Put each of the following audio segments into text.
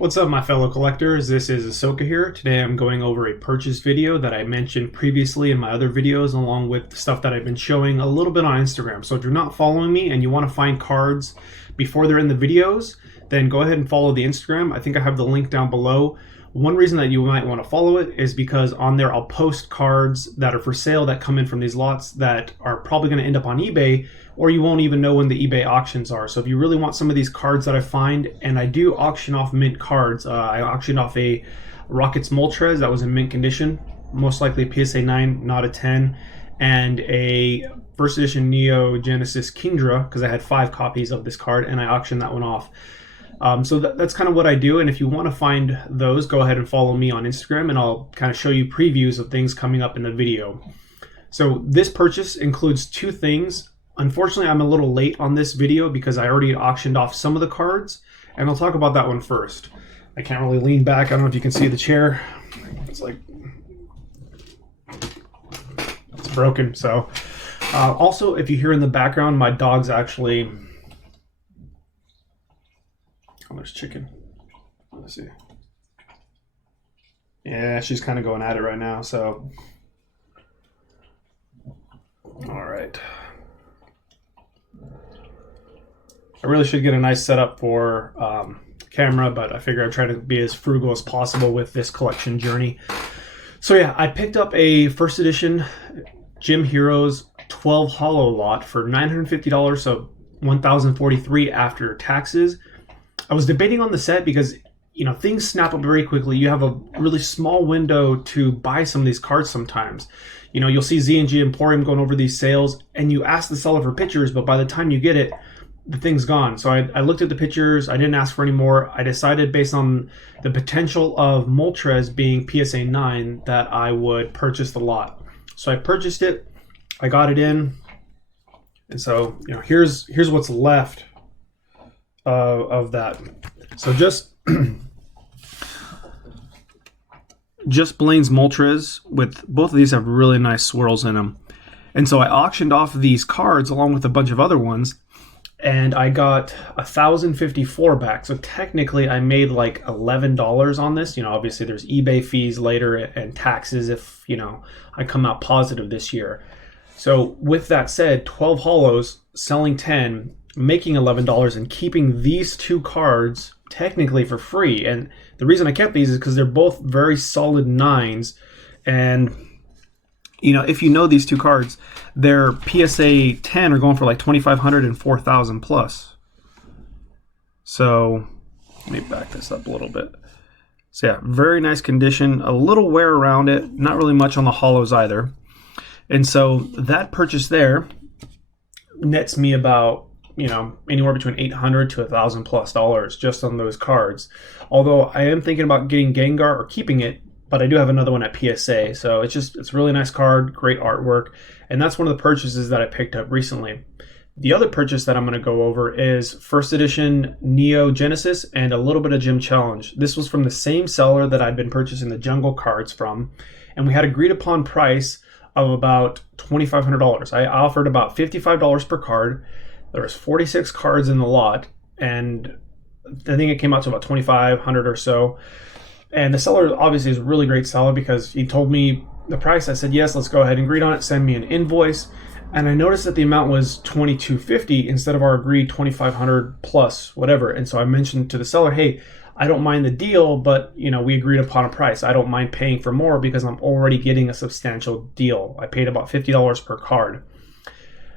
What's up, my fellow collectors? This is Ahsoka here. Today I'm going over a purchase video that I mentioned previously in my other videos, along with stuff that I've been showing a little bit on Instagram. So if you're not following me and you want to find cards before they're in the videos, then go ahead and follow the Instagram. I think I have the link down below. One reason that you might want to follow it is because on there I'll post cards that are for sale that come in from these lots that are probably going to end up on eBay, or you won't even know when the eBay auctions are. So if you really want some of these cards that I find, and I do auction off mint cards. I auctioned off a Rockets Moltres that was in mint condition, most likely a PSA 9, not a 10, and a first edition Neo Genesis Kingdra, because I had 5 copies of this card, and I auctioned that one off. So that's kind of what I do, and if you want to find those, go ahead and follow me on Instagram, and I'll kind of show you previews of things coming up in the video. So this purchase includes 2 things. Unfortunately, I'm a little late on this video because I already auctioned off some of the cards, and I'll talk about that one first. I can't really lean back. I don't know if you can see the chair. It's like, it's broken. So also, if you hear in the background, my dog's actually... Oh, there's chicken. Let's see. Yeah, she's kind of going at it right now, so. All right. I really should get a nice setup for camera, but I figure I'd try to be as frugal as possible with this collection journey. So yeah, I picked up a first edition Gym Heroes 12 holo lot for $950, so $1,043 after taxes. I was debating on the set because, you know, things snap up very quickly. You have a really small window to buy some of these cards sometimes. You know, you'll see Z&G Emporium going over these sales, and you ask the seller for pictures, but by the time you get it, the thing's gone. So I looked at the pictures. I didn't ask for any more. I decided based on the potential of Moltres being PSA 9 that I would purchase the lot. So I purchased it. I got it in. And so, you know, here's what's left of that. So just Blaine's Moltres, with both of these have really nice swirls in them. And so I auctioned off these cards along with a bunch of other ones, and I got 1,054 back. So technically I made like $11 on this. You know, obviously there's eBay fees later and taxes if, you know, I come out positive this year. So with that said, 12 holos, selling 10, making $11, and keeping these 2 cards technically for free. And the reason I kept these is because they're both very solid 9s, and you know, if you know these 2 cards, their PSA 10 are going for like $2,500 and $4,000 plus. So let me back this up a little bit. So yeah, very nice condition, a little wear around it, not really much on the holos either. And so that purchase there nets me about, you know, anywhere between $800 to $1,000 plus just on those cards. Although I am thinking about getting Gengar or keeping it, but I do have another one at PSA. So it's a really nice card, great artwork. And that's one of the purchases that I picked up recently. The other purchase that I'm going to go over is first edition Neo Genesis and a little bit of Gym Challenge. This was from the same seller that I'd been purchasing the Jungle cards from, and we had agreed upon price of about $2,500. I offered about $55 per card. There was 46 cards in the lot, and I think it came out to about $2,500 or so. And the seller obviously is a really great seller because he told me the price. I said, yes, let's go ahead and agree on it. Send me an invoice. And I noticed that the amount was $2,250 instead of our agreed $2,500 plus whatever. And so I mentioned to the seller, hey, I don't mind the deal, but you know, we agreed upon a price. I don't mind paying for more because I'm already getting a substantial deal. I paid about $50 per card.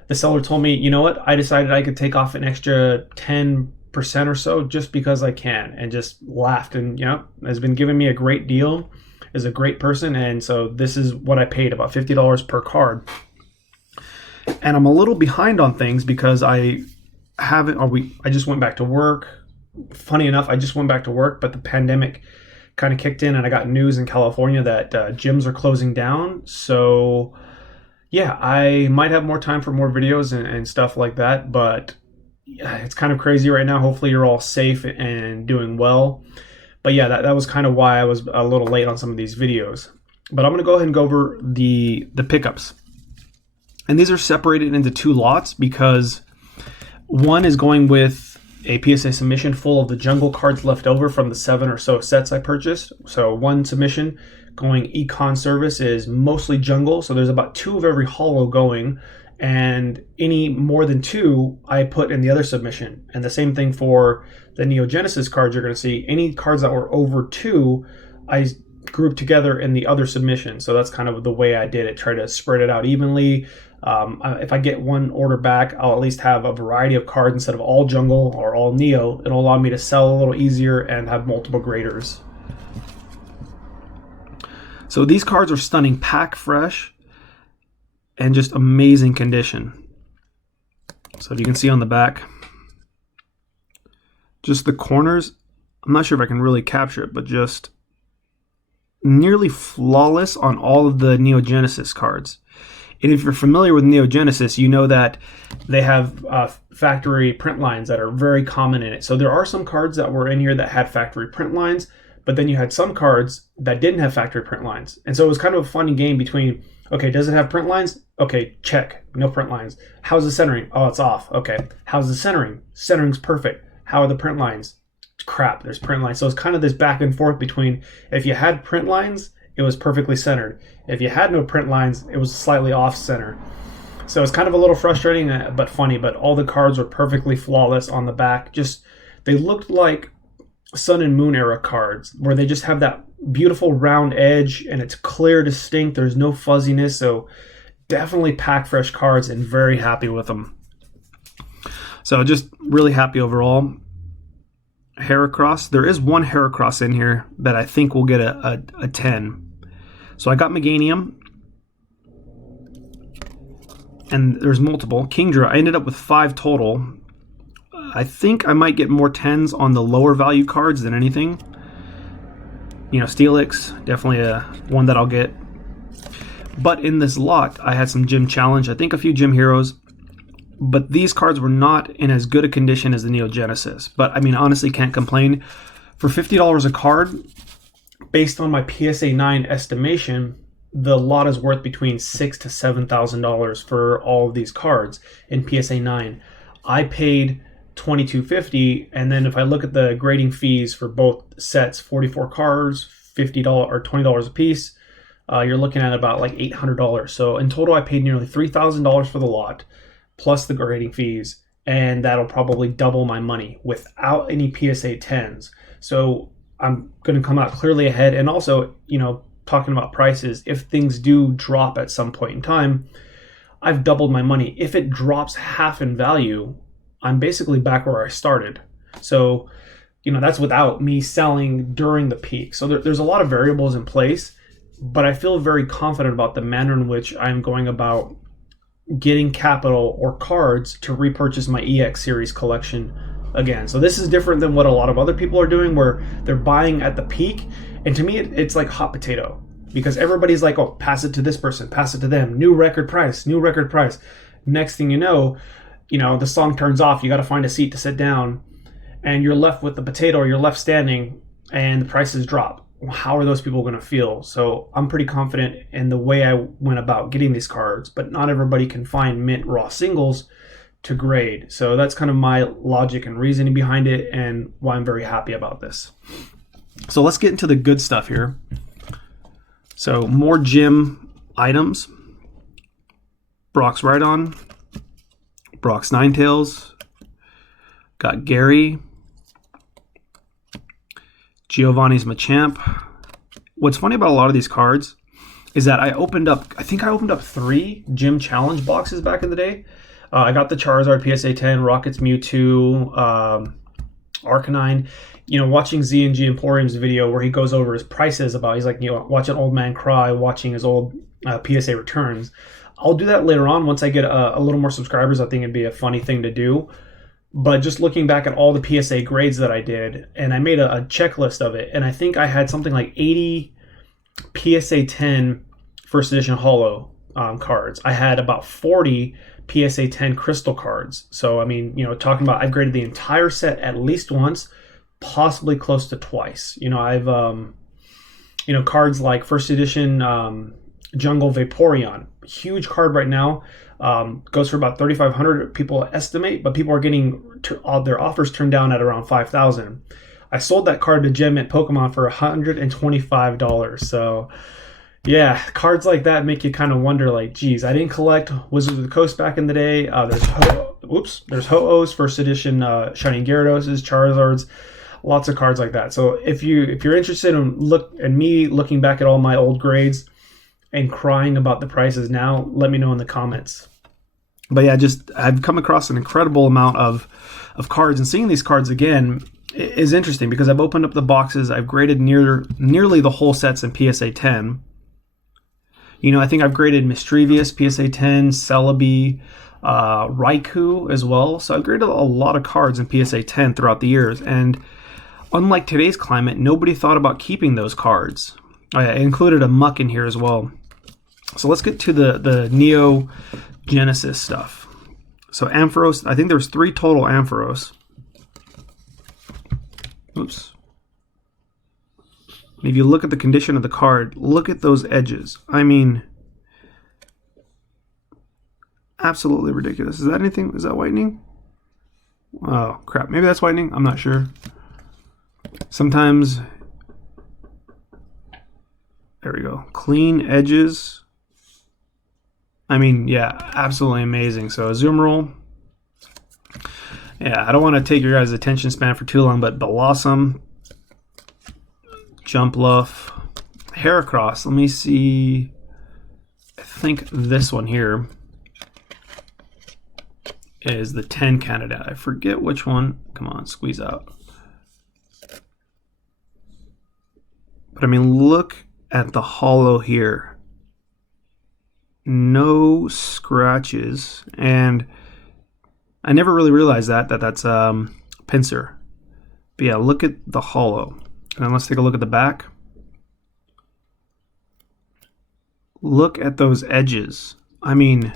The seller told me, you know what, I decided I could take off an extra 10% or so just because I can, and just laughed, and you know, has been giving me a great deal, is a great person, and so this is what I paid, about $50 per card. And I'm a little behind on things because I just went back to work. Funny enough, I just went back to work, but the pandemic kind of kicked in and I got news in California that gyms are closing down. So yeah, I might have more time for more videos and stuff like that, but it's kind of crazy right now. Hopefully you're all safe and doing well. But yeah, that was kind of why I was a little late on some of these videos. But I'm going to go ahead and go over the pickups. And these are separated into 2 lots because one is going with a PSA submission full of the jungle cards left over from the 7 or so sets I purchased. So one submission going econ service is mostly jungle. So there's about 2 of every holo going, and any more than 2 I put in the other submission. And the same thing for the Neo Genesis cards you're going to see. Any cards that were over 2, I grouped together in the other submission. So that's kind of the way I did it. Try to spread it out evenly. If I get one order back, I'll at least have a variety of cards instead of all jungle or all Neo. It'll allow me to sell a little easier and have multiple graders. So these cards are stunning, pack fresh, and just amazing condition. So if you can see on the back, just the corners, I'm not sure if I can really capture it, but just nearly flawless on all of the Neo Genesis cards. And if you're familiar with Neo Genesis, you know that they have factory print lines that are very common in it. So there are some cards that were in here that had factory print lines, but then you had some cards that didn't have factory print lines. And so it was kind of a funny game between, okay, does it have print lines? Okay, check, no print lines. How's the centering? Oh, it's off. Okay. How's the centering? Centering's perfect. How are the print lines? Crap, there's print lines. So it's kind of this back and forth between, if you had print lines, it was perfectly centered. If you had no print lines, it was slightly off center. So it's kind of a little frustrating, but funny. But all the cards were perfectly flawless on the back. Just, they looked like Sun and Moon era cards, where they just have that beautiful round edge and it's clear, distinct. There's no fuzziness. So definitely pack fresh cards, and very happy with them. So just really happy overall. Heracross. There is one Heracross in here that I think will get a 10. So I got Meganium, and there's multiple. Kingdra, I ended up with 5 total. I think I might get more 10s on the lower value cards than anything. You know, Steelix, definitely one that I'll get. But in this lot, I had some Gym Challenge, I think a few Gym Heroes. But these cards were not in as good a condition as the Neo Genesis. But I mean, honestly, can't complain. For $50 a card, based on my PSA 9 estimation, the lot is worth between $6,000 to $7,000 for all of these cards in PSA 9. I paid $22.50, and then if I look at the grading fees for both sets, 44 cards, $50 or $20 a piece, you're looking at about like $800. So in total, I paid nearly $3,000 for the lot, plus the grading fees, and that'll probably double my money without any PSA 10s. So I'm going to come out clearly ahead. And also, you know, talking about prices, if things do drop at some point in time, I've doubled my money. If it drops half in value, I'm basically back where I started. So, you know, that's without me selling during the peak. So there's a lot of variables in place, but I feel very confident about the manner in which I'm going about getting capital or cards to repurchase my EX series collection again. So this is different than what a lot of other people are doing, where they're buying at the peak. And to me, it's like hot potato, because everybody's like, oh, pass it to this person, pass it to them, new record price, new record price. Next thing you know, the song turns off, you got to find a seat to sit down, and you're left with the potato, or you're left standing, and the prices drop. How are those people going to feel? So I'm pretty confident in the way I went about getting these cards, but not everybody can find mint raw singles to grade. So that's kind of my logic and reasoning behind it, and why I'm very happy about this. So let's get into the good stuff here. So more gym items. Brock's Rhydon, Brock's Ninetales, got Gary, Giovanni's Machamp. What's funny about a lot of these cards is that I think I opened up 3 Gym Challenge boxes back in the day. I got the Charizard PSA 10, Rocket's Mewtwo, Arcanine. Watching Z&G Emporium's video where he goes over his prices he's like, watch an old man cry, watching his old PSA returns. I'll do that later on once I get a little more subscribers. I think it'd be a funny thing to do. But just looking back at all the PSA grades that I did, and I made a checklist of it, and I think I had something like 80 PSA 10 first edition holo cards. I had about 40 PSA 10 crystal cards. So, I mean, talking about I've graded the entire set at least once, possibly close to twice. I've, cards like first edition Jungle Vaporeon, huge card right now. Goes for about 3,500 people estimate, but people are getting their offers turned down at around 5,000. I sold that card to Gem at Pokemon for $125. So yeah, cards like that make you kind of wonder, like, geez, I didn't collect Wizards of the Coast back in the day. There's Ho-Ohs, first edition Shining Gyarados, Charizards, lots of cards like that. So if you're interested in me looking back at all my old grades and crying about the prices now, let me know in the comments. But yeah, I've come across an incredible amount of cards, and seeing these cards again is interesting because I've opened up the boxes. I've graded nearly the whole sets in PSA 10. You know, I think I've graded Mischievous, PSA 10, Celebi, Raikou as well. So I've graded a lot of cards in PSA 10 throughout the years. And unlike today's climate, nobody thought about keeping those cards. I included a Muck in here as well. So let's get to the Neo Genesis stuff. So Ampharos, I think there's 3 total Ampharos. Oops. If you look at the condition of the card, look at those edges. I mean, absolutely ridiculous. Is that anything? Is that whitening? Oh, crap. Maybe that's whitening. I'm not sure. Sometimes, there we go. Clean edges. I mean, yeah, absolutely amazing. So a zoom roll. Yeah, I don't want to take your guys' attention span for too long, but Blossom, Jumpluff, Heracross. Let me see. I think this one here is the 10 candidate. I forget which one. Come on, squeeze out. But I mean, look at the holo here. No scratches, and I never really realized that's Pinsir. But yeah, look at the holo. And let's take a look at the back. Look at those edges. I mean,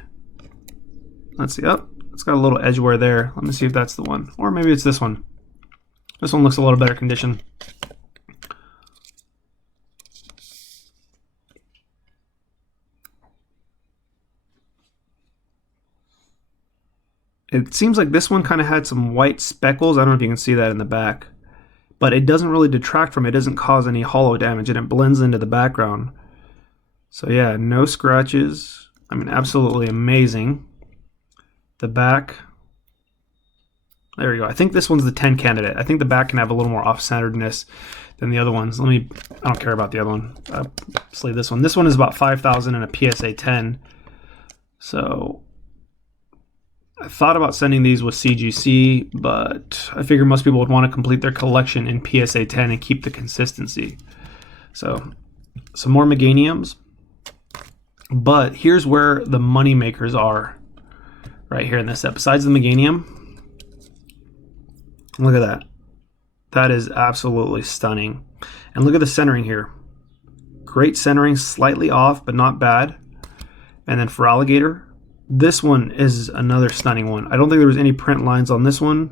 let's see. Oh, it's got a little edge wear there. Let me see if that's the one. Or maybe it's this one. This one looks a little better condition. It seems like this one kind of had some white speckles. I don't know if you can see that in the back. But it doesn't really detract from it. It doesn't cause any holo damage, and it blends into the background. So yeah, no scratches. I mean, absolutely amazing. The back. There we go. I think this one's the 10 candidate. I think the back can have a little more off-centeredness than the other ones. I don't care about the other one. Let's leave this one. This one is about 5,000 in a PSA 10. So I thought about sending these with CGC, but I figured most people would want to complete their collection in PSA 10 and keep the consistency. So some more Meganiums. But here's where the money makers are right here in this set. Besides the Meganium, look at that. That is absolutely stunning. And look at the centering here. Great centering, slightly off, but not bad. And then for Alligator, this one is another stunning one. I don't think there was any print lines on this one.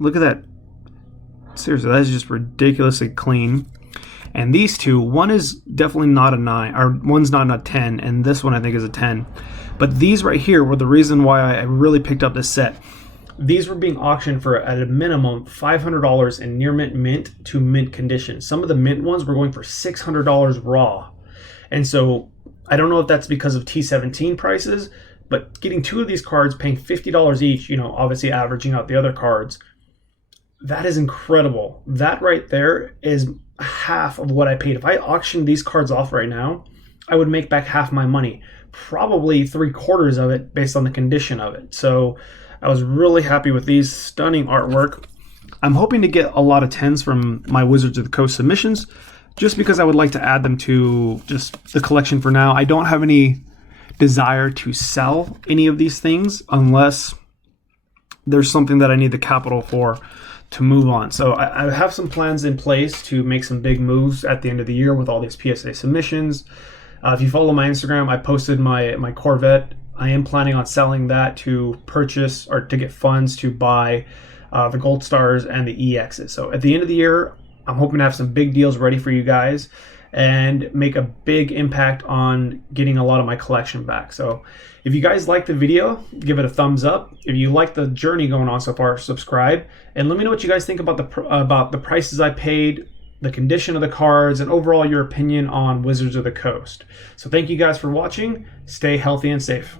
Look at that. Seriously, that is just ridiculously clean. And these two, one is definitely not a 9, or one's not a 10, and this one I think is a 10. But these right here were the reason why I really picked up this set. These were being auctioned for, at a minimum, $500 in near mint to mint condition. Some of the mint ones were going for $600 raw. And so I don't know if that's because of T17 prices, but getting 2 of these cards, paying $50 each, you know, obviously averaging out the other cards, that is incredible. That right there is half of what I paid. If I auctioned these cards off right now, I would make back half my money, probably 3/4 of it based on the condition of it. So I was really happy with these. Stunning artwork. I'm hoping to get a lot of 10s from my Wizards of the Coast submissions, just because I would like to add them to just the collection for now. I don't have any desire to sell any of these things unless there's something that I need the capital for to move on. So I have some plans in place to make some big moves at the end of the year with all these PSA submissions. If you follow my Instagram, I posted my Corvette. I am planning on selling that to purchase or to get funds to buy the Gold Stars and the EXs. So at the end of the year, I'm hoping to have some big deals ready for you guys. and make a big impact on getting a lot of my collection back. So if you guys like the video, give it a thumbs up. If you like the journey going on so far, subscribe, and let me know what you guys think about the prices I paid, the condition of the cards, and overall your opinion on Wizards of the Coast. So thank you guys for watching. Stay healthy and safe.